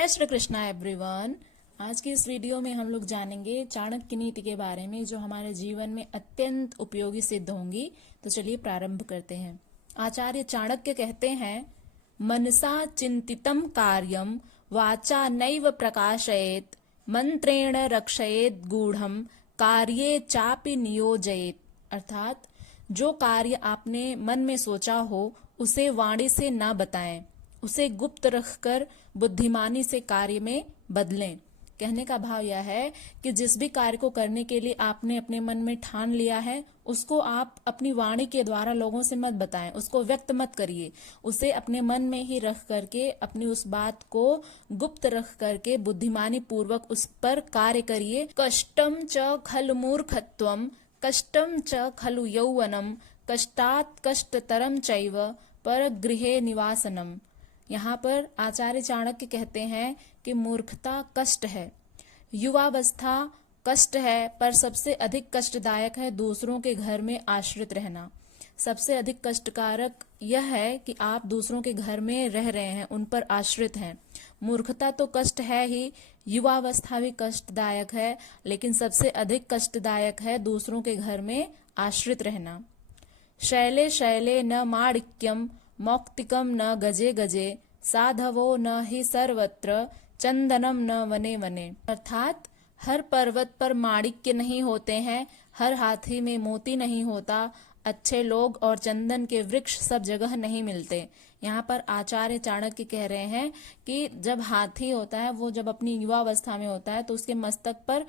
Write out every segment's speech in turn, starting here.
जय श्री कृष्णा एवरीवन। आज की इस वीडियो में हम लोग जानेंगे चाणक्य नीति के बारे में, जो हमारे जीवन में अत्यंत उपयोगी सिद्ध होंगी। तो चलिए प्रारंभ करते हैं। आचार्य चाणक्य कहते हैं, मनसा चिंतितम कार्यम वाचा नैव प्रकाशयेत, मंत्रेण रक्षयेत गूढ़म, कार्ये चापि नियोजयेत। अर्थात जो कार्य आपने मन में सोचा हो उसे वाणी से ना बताएं, उसे गुप्त रखकर बुद्धिमानी से कार्य में बदलें। कहने का भाव यह है कि जिस भी कार्य को करने के लिए आपने अपने मन में ठान लिया है, उसको आप अपनी वाणी के द्वारा लोगों से मत बताएं, उसको व्यक्त मत करिए। उसे अपने मन में ही रख करके, अपनी उस बात को गुप्त रख करके बुद्धिमानी पूर्वक उस पर कार्य करिए। कष्टम च खलु मूर्खत्वम, कष्टम च खलु यौवनम, कष्टात् कष्टतरम चैव परगृहे निवासनम। यहाँ पर आचार्य चाणक्य कहते हैं कि मूर्खता कष्ट है, युवावस्था कष्ट है, पर सबसे अधिक कष्टदायक है दूसरों के घर में आश्रित रहना। सबसे अधिक कष्टकारक यह है कि आप दूसरों के घर में रह रहे हैं, उन पर आश्रित हैं। मूर्खता तो कष्ट है ही, युवावस्था भी कष्टदायक है, लेकिन सबसे अधिक कष्टदायक है दूसरों के घर में आश्रित रहना। शैले शैले न माणिक्यम, मौक्तिकम न गजे गजे, साधवो न ही सर्वत्र, चंदनम न वने वने। अर्थात हर पर्वत पर माणिक्य नहीं होते हैं, हर हाथी में मोती नहीं होता, अच्छे लोग और चंदन के वृक्ष सब जगह नहीं मिलते। यहाँ पर आचार्य चाणक्य कह रहे हैं कि जब हाथी होता है, वो जब अपनी युवावस्था में होता है तो उसके मस्तक पर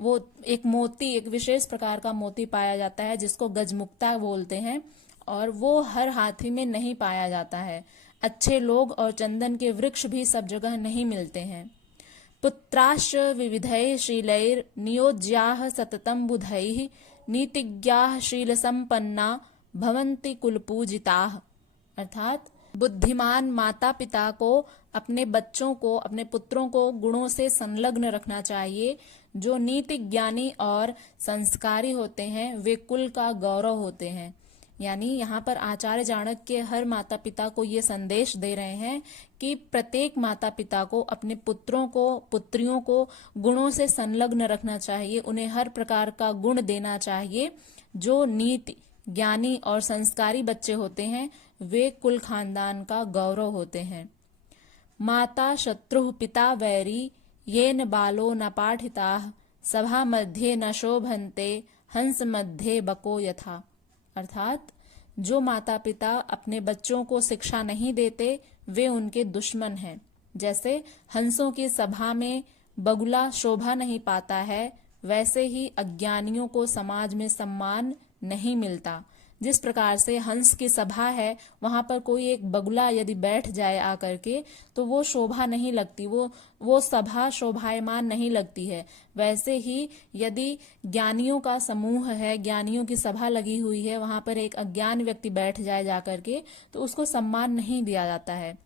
वो एक मोती, एक विशेष प्रकार का मोती पाया जाता है जिसको गजमुक्ता बोलते हैं, और वो हर हाथी में नहीं पाया जाता है। अच्छे लोग और चंदन के वृक्ष भी सब जगह नहीं मिलते हैं। पुत्राश्च विविधैः शीलैर् नियोज्याः सततं बुधैः, नीतिज्ञाः शील संपन्ना भवन्ति कुलपूजिताः। अर्थात बुद्धिमान माता पिता को अपने बच्चों को, अपने पुत्रों को गुणों से संलग्न रखना चाहिए। जो नीति ज्ञानी और संस्कारी होते हैं वे कुल का गौरव होते हैं। यानी यहाँ पर आचार्य चाणक्य हर माता पिता को ये संदेश दे रहे हैं कि प्रत्येक माता पिता को अपने पुत्रों को, पुत्रियों को गुणों से संलग्न रखना चाहिए, उन्हें हर प्रकार का गुण देना चाहिए। जो नीति ज्ञानी और संस्कारी बच्चे होते हैं वे कुल खानदान का गौरव होते हैं। माता शत्रु पिता वैरी, येन बालो न पाठिताः, सभा मध्ये न शोभन्ते, हंस मध्ये बको यथा। अर्थात जो माता पिता अपने बच्चों को शिक्षा नहीं देते वे उनके दुश्मन हैं। जैसे हंसों की सभा में बगुला शोभा नहीं पाता है, वैसे ही अज्ञानियों को समाज में सम्मान नहीं मिलता। जिस प्रकार से हंस की सभा है, वहां पर कोई एक बगुला यदि बैठ जाए आकर के तो वो शोभा नहीं लगती, वो सभा शोभायमान नहीं लगती है। वैसे ही यदि ज्ञानियों का समूह है, ज्ञानियों की सभा लगी हुई है, वहां पर एक अज्ञान व्यक्ति बैठ जाए जाकर के तो उसको सम्मान नहीं दिया जाता है।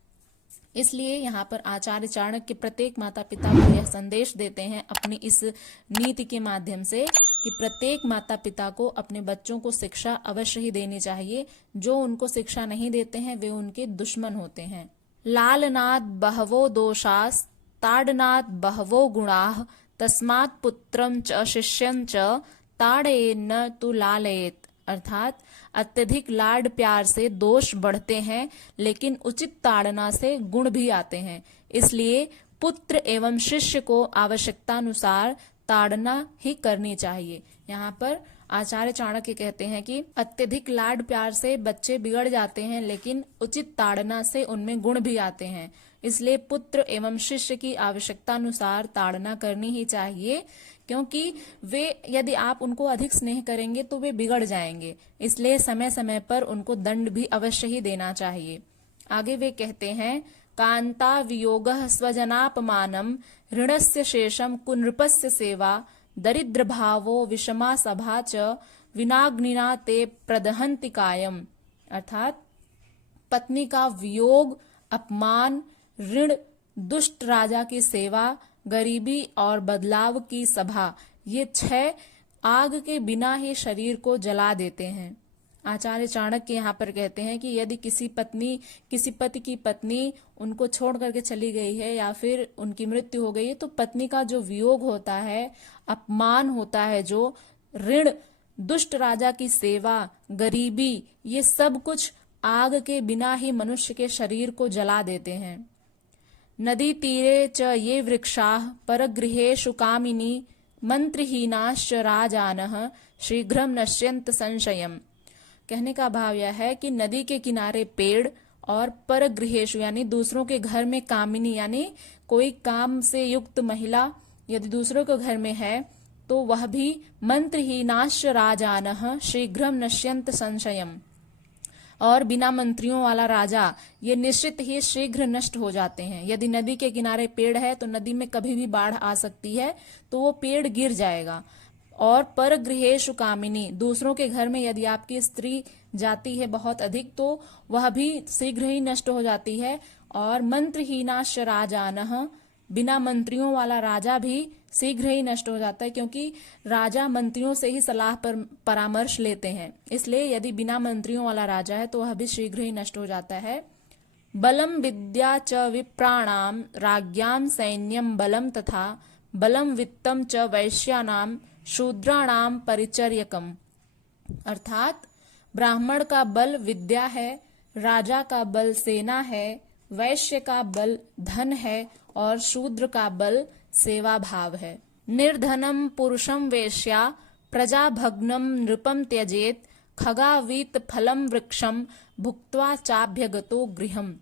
इसलिए यहाँ पर आचार्य चाणक्य प्रत्येक माता पिता को यह संदेश देते हैं अपनी इस नीति के माध्यम से कि प्रत्येक माता पिता को अपने बच्चों को शिक्षा अवश्य ही देनी चाहिए। जो उनको शिक्षा नहीं देते हैं वे उनके दुश्मन होते हैं। लालनाद बहवो दोषास्, ताड़नाद बहवो गुणाः, तस्मात् पुत्रम च शिष्यं च ताड़येन्न तु लालयेत्। अर्थात अत्यधिक लाड प्यार से दोष बढ़ते हैं, लेकिन उचित ताड़ना से गुण भी आते हैं। इसलिए पुत्र एवं शिष्य को आवश्यकतानुसार ताड़ना ही करनी चाहिए। यहाँ पर आचार्य चाणक्य कहते हैं कि अत्यधिक लाड प्यार से बच्चे बिगड़ जाते हैं, लेकिन उचित ताड़ना से उनमें गुण भी आते हैं। इसलिए पुत्र एवं शिष्य की आवश्यकतानुसार ताड़ना करनी ही चाहिए, क्योंकि वे यदि आप उनको अधिक स्नेह करेंगे तो वे बिगड़ जाएंगे। इसलिए समय समय पर उनको दंड भी अवश्य ही देना चाहिए। आगे वे कहते हैं, कांता वियोगः स्वजनापमानम, ऋणस्य शेषम कुनृपस्य सेवा, दरिद्र भावो विषमा सभा च, विनाग्निना ते प्रदहन्ति कायम। अर्थात पत्नी का वियोग, अपमान, ऋण, दुष्ट राजा की सेवा, गरीबी और बदलाव की सभा, ये 6 आग के बिना ही शरीर को जला देते हैं। आचार्य चाणक्य यहाँ पर कहते हैं कि यदि किसी पति की पत्नी उनको छोड़ करके चली गई है या फिर उनकी मृत्यु हो गई है, तो पत्नी का जो वियोग होता है, अपमान होता है, जो ऋण, दुष्ट राजा की सेवा, गरीबी, ये सब कुछ आग के बिना ही मनुष्य के शरीर को जला देते हैं। नदी तीरे च ये वृक्षाः परगृहेषु कामिनी मंत्रहीनाश्च राजानः शीघ्रं नश्यन्त संशयम्। कहने का भाव यह है कि नदी के किनारे पेड़ और परगृहेषु यानी दूसरों के घर में कामिनी यानी कोई काम से युक्त महिला यदि दूसरों के घर में है तो वह भी मंत्रहीनाश्च राजानः शीघ्रं नश्यन्त संशयम्। और बिना मंत्रियों वाला राजा ये निश्चित ही शीघ्र नष्ट हो जाते हैं। यदि नदी के किनारे पेड़ है तो नदी में कभी भी बाढ़ आ सकती है तो वो पेड़ गिर जाएगा। और परगृहेषु कामिनी, दूसरों के घर में यदि आपकी स्त्री जाती है बहुत अधिक तो वह भी शीघ्र ही नष्ट हो जाती है। और मंत्रहीनाश्च राजानः, बिना मंत्रियों वाला राजा भी शीघ्र ही नष्ट हो जाता है, क्योंकि राजा मंत्रियों से ही सलाह पर परामर्श लेते हैं। इसलिए यदि बिना मंत्रियों वाला राजा है तो वह भी शीघ्र ही नष्ट हो जाता है। बलम विद्या च विप्राणाम राज्ञाम सैन्यम बलम तथा बलम वित्तम च वैश्यानाम शूद्राणाम परिचर्यकम। अर्थात ब्राह्मण का बल विद्या है, राजा का बल सेना है, वैश्य का बल धन है और शूद्र का बल सेवा भाव है। निर्धनम पुरुषम वेश्या प्रजाभग्नम नृपम त्यजेत खगावीत फलम वृक्षम भुक्त्वा चाभ्यगतो गृहम।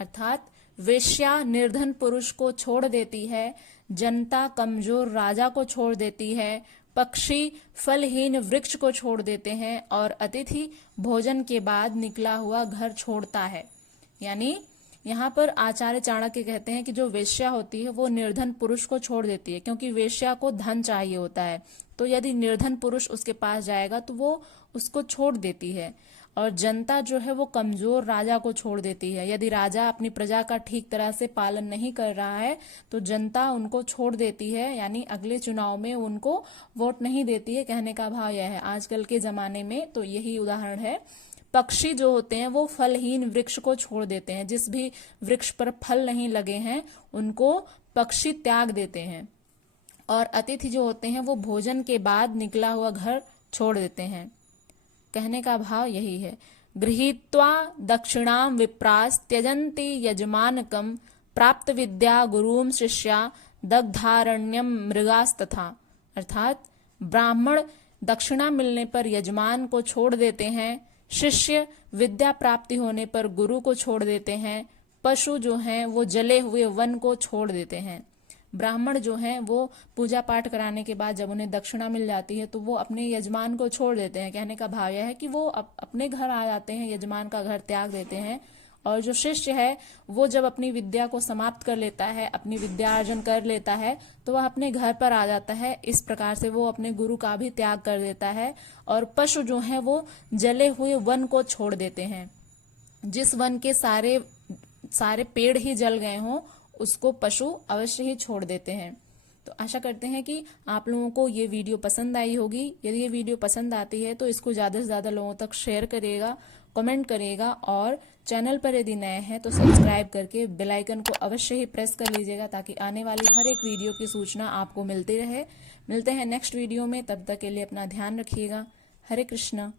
अर्थात वेश्या निर्धन पुरुष को छोड़ देती है, जनता कमजोर राजा को छोड़ देती है, पक्षी फलहीन वृक्ष को छोड़ देते हैं और अतिथि भोजन के बाद निकला हुआ घर छोड़ता है। यानी यहाँ पर आचार्य चाणक्य कहते हैं कि जो वेश्या होती है वो निर्धन पुरुष को छोड़ देती है, क्योंकि वेश्या को धन चाहिए होता है। तो यदि निर्धन पुरुष उसके पास जाएगा तो वो उसको छोड़ देती है। और जनता जो है वो कमजोर राजा को छोड़ देती है। यदि राजा अपनी प्रजा का ठीक तरह से पालन नहीं कर रहा है तो जनता उनको छोड़ देती है, यानी अगले चुनाव में उनको वोट नहीं देती है। कहने का भाव यह है आजकल के जमाने में तो यही उदाहरण है। पक्षी जो होते हैं वो फलहीन वृक्ष को छोड़ देते हैं, जिस भी वृक्ष पर फल नहीं लगे हैं उनको पक्षी त्याग देते हैं। और अतिथि जो होते हैं वो भोजन के बाद निकला हुआ घर छोड़ देते हैं। कहने का भाव यही है। गृहीत्वा दक्षिणाम विप्रास त्यजन्ति यजमानकम प्राप्त विद्या गुरुम शिष्या दग्धारण्यम मृगास्तथा। अर्थात ब्राह्मण दक्षिणा मिलने पर यजमान को छोड़ देते हैं, शिष्य विद्या प्राप्ति होने पर गुरु को छोड़ देते हैं, पशु जो हैं वो जले हुए वन को छोड़ देते हैं। ब्राह्मण जो हैं वो पूजा पाठ कराने के बाद जब उन्हें दक्षिणा मिल जाती है तो वो अपने यजमान को छोड़ देते हैं। कहने का भाव यह है कि वो अपने घर आ जाते हैं, यजमान का घर त्याग देते हैं। और जो शिष्य है वो जब अपनी विद्या को समाप्त कर लेता है, अपनी विद्या अर्जन कर लेता है तो वह अपने घर पर आ जाता है। इस प्रकार से वो अपने गुरु का भी त्याग कर देता है। और पशु जो है वो जले हुए वन को छोड़ देते हैं। जिस वन के सारे पेड़ ही जल गए हों उसको पशु अवश्य ही छोड़ देते हैं। तो आशा करते हैं कि आप लोगों को ये वीडियो पसंद आई होगी। यदि ये वीडियो पसंद आती है तो इसको ज्यादा से ज्यादा लोगों तक शेयर करिएगा, कमेंट करिएगा और चैनल पर यदि नए हैं तो सब्सक्राइब करके बेल आइकन को अवश्य ही प्रेस कर लीजिएगा ताकि आने वाली हर एक वीडियो की सूचना आपको मिलती रहे। मिलते हैं नेक्स्ट वीडियो में, तब तक के लिए अपना ध्यान रखिएगा। हरे कृष्णा।